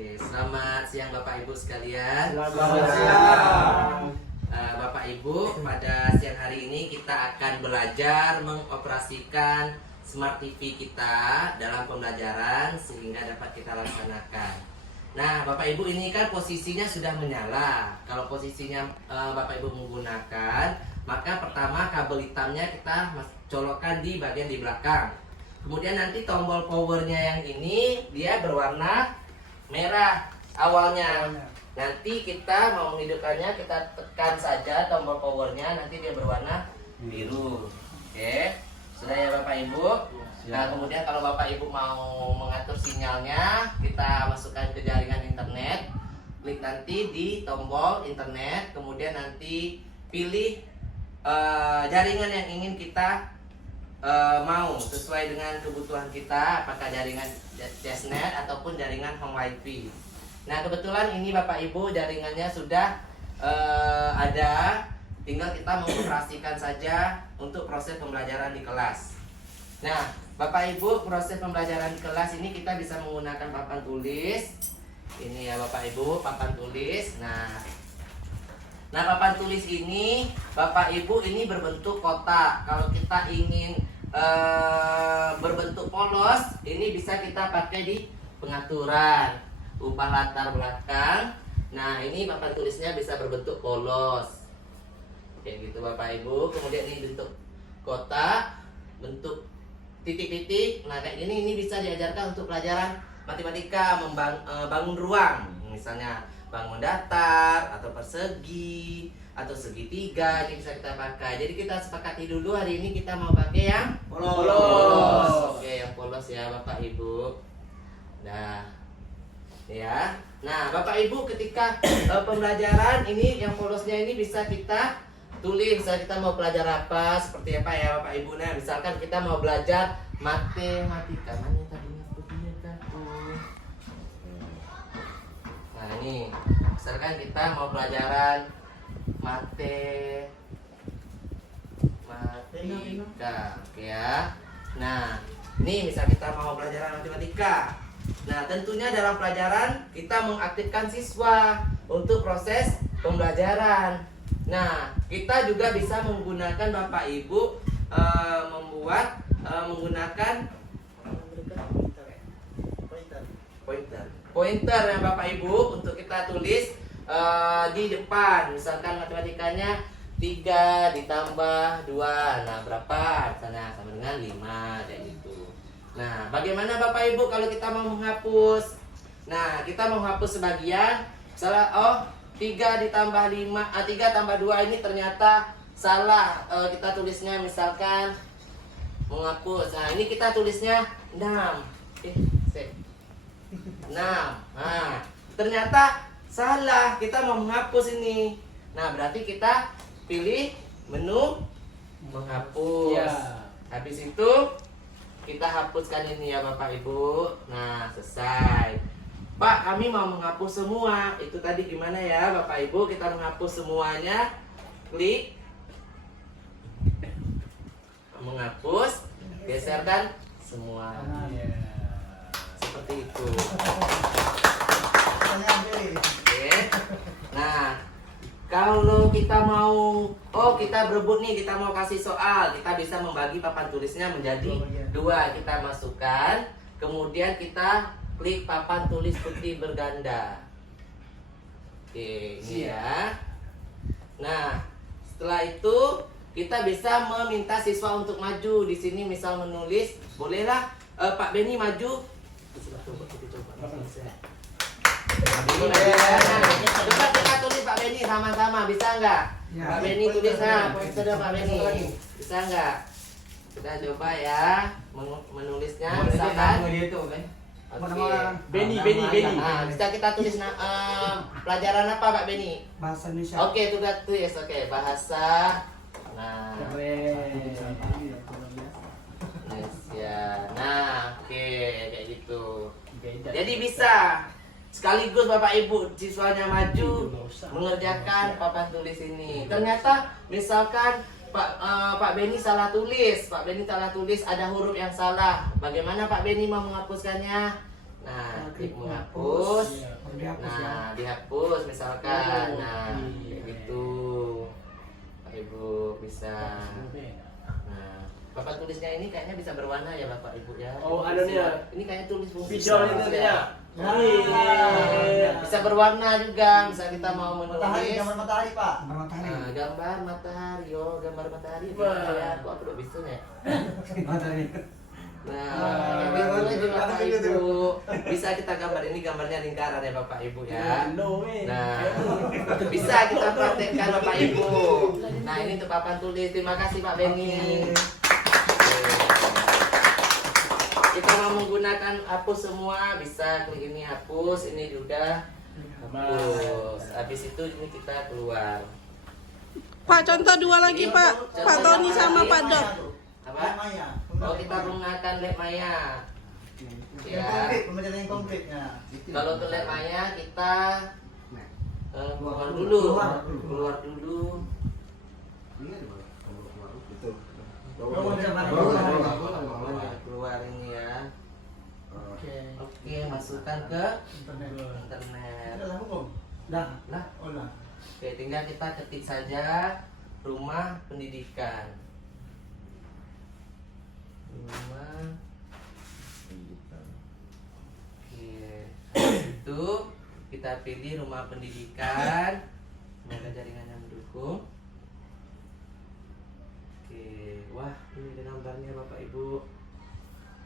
Oke, selamat siang Bapak Ibu sekalian. Selamat siang. Bapak Ibu, pada siang hari ini kita akan belajar mengoperasikan Smart TV kita dalam pembelajaran sehingga dapat kita laksanakan. Nah, Bapak Ibu ini kan posisinya sudah menyala. Kalau posisinya Bapak Ibu menggunakan, maka pertama kabel hitamnya kita colokkan di bagian di belakang. Kemudian nanti tombol powernya yang ini dia berwarna merah awalnya. Nanti kita mau menghidupkannya, kita tekan saja tombol powernya, nanti dia berwarna biru. Oke, sudah ya Bapak Ibu. Nah, kemudian kalau Bapak Ibu mau mengatur sinyalnya, kita masukkan ke jaringan internet. Klik nanti di tombol internet, kemudian nanti pilih jaringan yang ingin kita mau sesuai dengan kebutuhan kita, apakah jaringan Cessnet ataupun jaringan home wifi. Nah, kebetulan ini Bapak Ibu jaringannya sudah ada, tinggal kita mengoperasikan saja untuk proses pembelajaran di kelas. Nah, Bapak Ibu, proses pembelajaran di kelas ini kita bisa menggunakan papan tulis. Ini ya Bapak Ibu, papan tulis. Nah, papan tulis ini Bapak Ibu ini berbentuk kotak. Kalau kita ingin berbentuk polos, ini bisa kita pakai di pengaturan ubah latar belakang. Nah, ini papan tulisnya bisa berbentuk polos kayak gitu Bapak Ibu. Kemudian ini bentuk kotak, bentuk titik-titik. Nah, kayak gini ini bisa diajarkan untuk pelajaran matematika, bangun ruang, misalnya bangun datar atau persegi atau segitiga, ini bisa kita pakai. Jadi kita sepakati dulu hari ini kita mau pakai yang polos. Oke, yang polos ya Bapak Ibu. Nah, ya. Nah, Bapak Ibu ketika pembelajaran ini yang polosnya ini bisa kita tulis. Misalnya kita mau belajar apa, seperti apa ya Bapak Ibu. Nah, misalkan kita mau belajar matematika. Mana tadinya putihnya kan? Nah, ini misalkan kita mau pelajaran matematika, oke ya. Nah, ini misal kita mau pelajaran matematika. Nah, tentunya dalam pelajaran kita mengaktifkan siswa untuk proses pembelajaran. Nah, kita juga bisa menggunakan Bapak Ibu membuat menggunakan pointer yang Bapak Ibu untuk kita tulis di depan. Misalkan matematikanya 3 ditambah 2, nah berapa? Misalnya sama dengan 5 kayak gitu. Nah, bagaimana Bapak Ibu kalau kita mau menghapus? Nah, kita menghapus sebagian. Misalnya 3 ditambah 5, 3 tambah 2 ini ternyata salah. Kita tulisnya misalkan menghapus. Nah, ini kita tulisnya 6. 6. Nah, ternyata salah, kita mau menghapus ini. Nah, berarti kita pilih menu menghapus ya. Habis itu kita hapuskan ini ya Bapak Ibu. Nah, selesai. Pak, kami mau menghapus semua. Itu tadi gimana ya Bapak Ibu? Kita menghapus semuanya. Klik menghapus, geserkan semua. Seperti itu. Oke. Nah, kalau kita mau kita berebut nih, kita mau kasih soal, kita bisa membagi papan tulisnya menjadi 2. Kita masukkan, kemudian kita klik papan tulis putih berganda. Oke, ini ya. Nah, setelah itu kita bisa meminta siswa untuk maju. Di sini misal menulis, bolehlah Pak Beni maju. Coba. Coba kita tulis Pak Beni sama-sama, bisa nggak? Ya, Pak Beni tulis sudah Pak Beni, bisa nggak? Kita coba ya menulisnya, misalkan Beni. Nah, bisa kita tulis pelajaran apa Pak Beni? Bahasa Indonesia. Oke, tugas tulis. Oke, bahasa. Nah, Indonesia. Nah, oke, kayak gitu. Jadi bisa sekaligus Bapak Ibu siswanya maju mengerjakan papan tulis ini. Ternyata misalkan Pak Beni salah tulis, ada huruf yang salah. Bagaimana Pak Beni mau menghapuskannya? Nah, klik menghapus. Nah, dihapus misalkan. Nah, kayak gitu. Bapak Ibu bisa. Nah, papan tulisnya ini kayaknya bisa berwarna ya Bapak Ibu ya. Oh, ada nih ya. Ini kayaknya tulis fungsi Video ini ya. Bisa berwarna juga. Misal kita mau Matahari, menulis gambar matahari, Pak. gambar matahari, gambar matahari. Wah. Ya, aku upload bisa ya. Matahari. Nah, gitu aja Bapak Ibu. Bisa kita gambar, ini gambarnya lingkaran ya Bapak Ibu ya. Nah, bisa kita praktekkan Bapak Ibu. Nah, ini untuk papan tulis. Terima kasih Pak Benny. Kita mau menggunakan hapus semua, bisa klik ini hapus, ini juga hapus. Habis itu ini kita keluar. Pak, contoh dua lagi Pak. Pak Tony sama Pak Dok. Apa? Oh, kita menggunakan lab maya. Ya. Pembelajaran yang konkret. Kalau untuk lab maya kita keluar dulu. Keluar dulu. Keluar ini ya. Oke, masukkan ke internet. Lah, oke, tinggal kita ketik saja rumah pendidikan. Rumah pendidikan. Oke, habis itu kita pilih rumah pendidikan. Semoga jaringannya mendukung. Oke, wah ini ada gambarnya Bapak Ibu.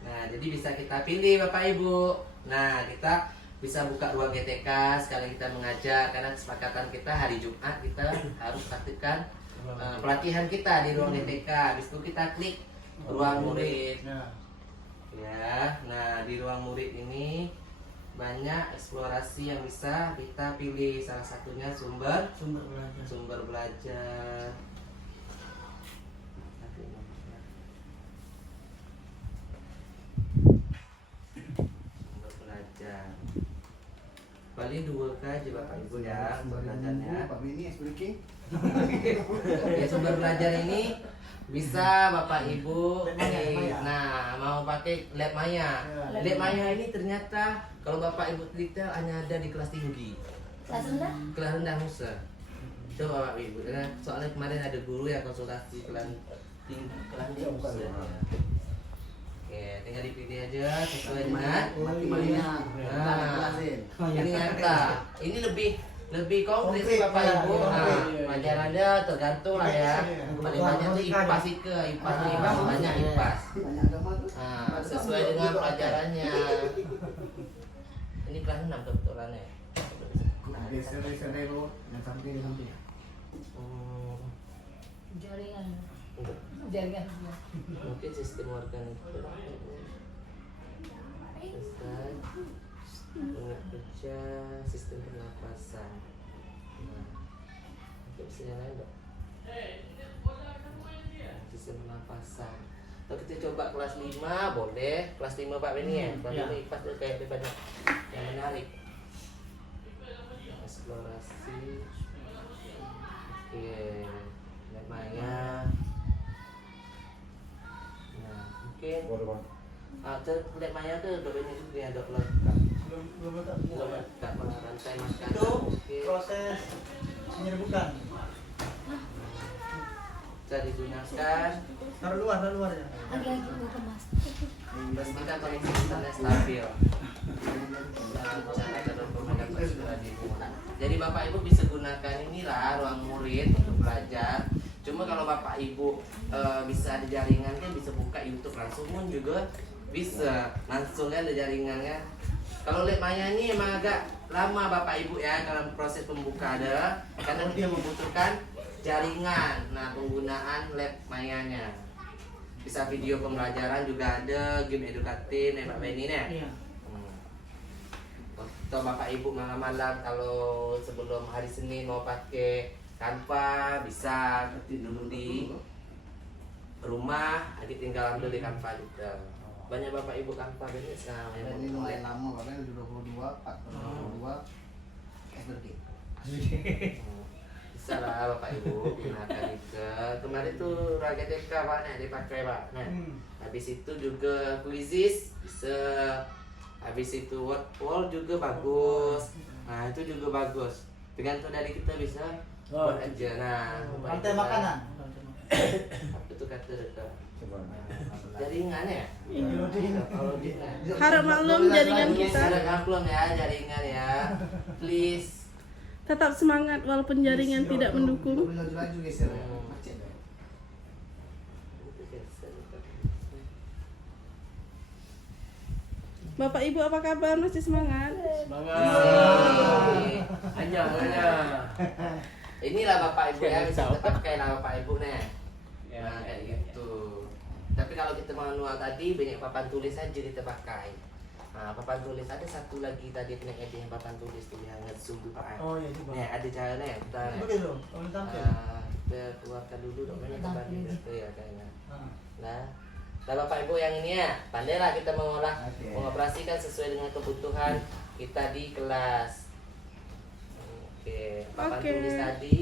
Nah, jadi bisa kita pilih Bapak Ibu. Nah, kita bisa buka ruang GTK sekali kita mengajar, karena kesepakatan kita hari Jumat kita harus praktikkan pelatihan kita di ruang GTK. Habis itu kita klik ruang murid. Ya, nah di ruang murid ini banyak eksplorasi yang bisa kita pilih. Salah satunya sumber belajar. Paling dua aja Bapak Ibu ya untuk belajarnya. Oke, sumber belajar ini bisa Bapak Ibu. Nah, mau pakai lab maya. Lab maya ini ternyata kalau Bapak Ibu detail hanya ada di kelas tinggi. Kelas rendah Musa. Coba Bapak Ibu, karena soalnya kemarin ada guru yang konsultasi kelas tinggi, kelas Musa. Oke, tinggal dipilih aja sesuai dengan nah, ini nyata. Ini lebih konkret sih Bapak Ibu. Nah, pelajarannya tergantung lah ya. Paling banyak tuh IPAS IPAS nih, paling banyak IPAS. Nah, sesuai dengan pelajarannya. Ini kelas 6 kebetulan ya. Jaringan. Mungkin sistem organik kerja sistem pernapasan. Nah, mungkin bisa yang lain dok. Sistem pernapasan. Atau kita coba kelas 5 boleh. Kelas 5 Pak Beni ya. Kelas 5 IPAS tuh kayak banyak yang menarik. Eksplorasi. Oke, namanya. Nah, mungkin lihat Maya tuh dok ini juga ya dok lengkap. Belum Lengkap rantai makanan. Itu Oke. proses penyerbukan. Bisa digunakan. Taruh luar ya. Lagi-lagi mau kemas. Pastikan koneksi internet stabil. Cara terus pemegang sudah dimulai. Jadi Bapak Ibu bisa gunakan inilah ruang murid untuk belajar. Cuma kalau Bapak Ibu bisa ada jaringan kan bisa buka YouTube langsung pun juga bisa. Langsung kan ada jaringannya. Kalau lab maya ini emang agak lama Bapak Ibu ya dalam proses pembuka ada karena dia membutuhkan jaringan. Nah, penggunaan lab mayanya. Bisa video pembelajaran juga ada, game edukatif ya Pak Benny ya. Iya. Atau Bapak Ibu malam-malam kalau sebelum hari Senin mau pakai Canva bisa ketik dulu di rumah, nanti tinggal ambil di Canva juga. Banyak Bapak Ibu Canva ini sekarang yang Ini mulai mulai lama, bahkan udah 22, 22 SBRT. Bisa lah Bapak Ibu gunakan juga. Kemarin tuh Raga TK Pak nih dipakai Pak. Nah, habis itu juga Quizizz bisa Habis itu wall juga bagus. Nah itu juga bagus. Tergantung dari kita bisa buat aja. Nah, Rantai makanan. apa itu kata mereka? Jaringan ya? Kalau di Harap maklum jaringan kita. Harap maklum ya jaringan ya. Please. Tetap semangat walaupun jaringan tidak mendukung. Laju-laju geser. Macet ya. Bapak Ibu apa kabar? Masih semangat? Hanya. Inilah Bapak Ibu ya, bisa tetap kayak Bapak Ibu nih. Nah, kayak gitu. Tapi kalau kita manual tadi banyak papan tulis saja kita pakai. Nah, papan tulis ada satu lagi tadi punya ide yang papan tulis tuh yang nge-zoom tuh Pak. Oh iya coba. Nih, ada caranya kita. Begitu dong. Kalau tampil. Kita keluarkan dulu dong mana tempat itu ya kayaknya. Ah. Nah, Bapak Ibu yang ini ya, pandailah kita mengolah, Oke. mengoperasikan sesuai dengan kebutuhan kita di kelas. Oke, papan Oke. tulis tadi